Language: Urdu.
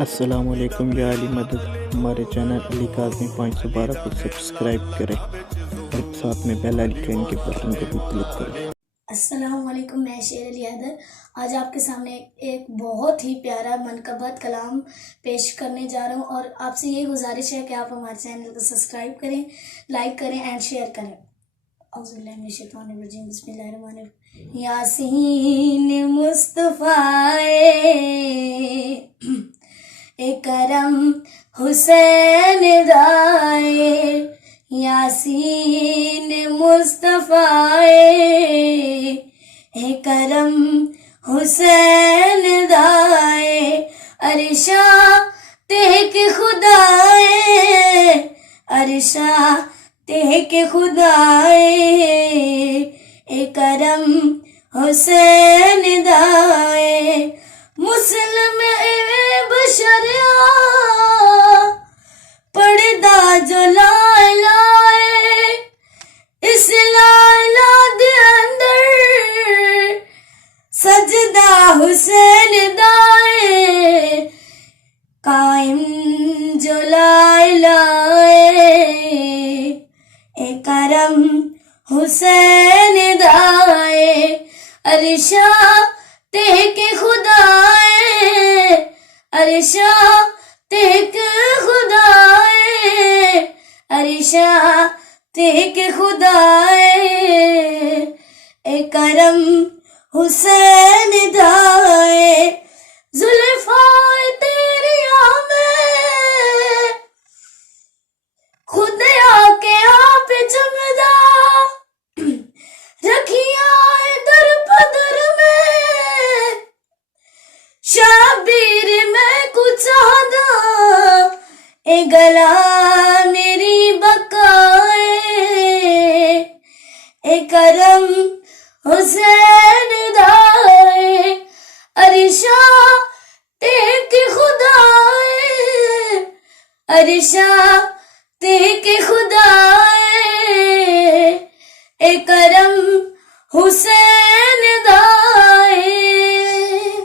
السلام علیکم یا علی مدد. ہمارے چینل علی کاظمی 512 کو سبسکرائب کریں اور ساتھ میں بیل آئیکن کے بٹن کو بھی کلک کریں. السلام علیکم. میں شیر علی حیدر آج آپ کے سامنے ایک بہت ہی پیارا منقبت کلام پیش کرنے جا رہا ہوں، اور آپ سے یہ گزارش ہے کہ آپ ہمارے چینل کو سبسکرائب کریں، لائک کریں اینڈ شیئر کریں. اعوذ باللہ من الشیطان الرجیم. بسم اللہ الرحمن الرحیم. یاسین مصطفیٰ اے کرم حسین دائے، یاسین مصطفیٰ اے کرم حسین دائے، عرشا تہک خدائے، عرشا تہک خدائے، اے کرم حسین دائے. مسلم بشریا پڑدا جو لا لائے، اس لا دے اندر سجدہ حسین دائے، قائم جو لائے، اے کرم حسین دائے، عرشا تہک خدائے، عرشا تہک خدائے، عرشا تہک خدائے، اے کرم حسین دائے. زلفائے تیری میں خود آ کے آپ چمدا، رکھیا در پدر میں شبیر میں کچھ آدھا، اے گلا میری بقائے، اے کرم حسین دائے، عرشا تہک خدائے، عرشا تہک خدائے، اے کرم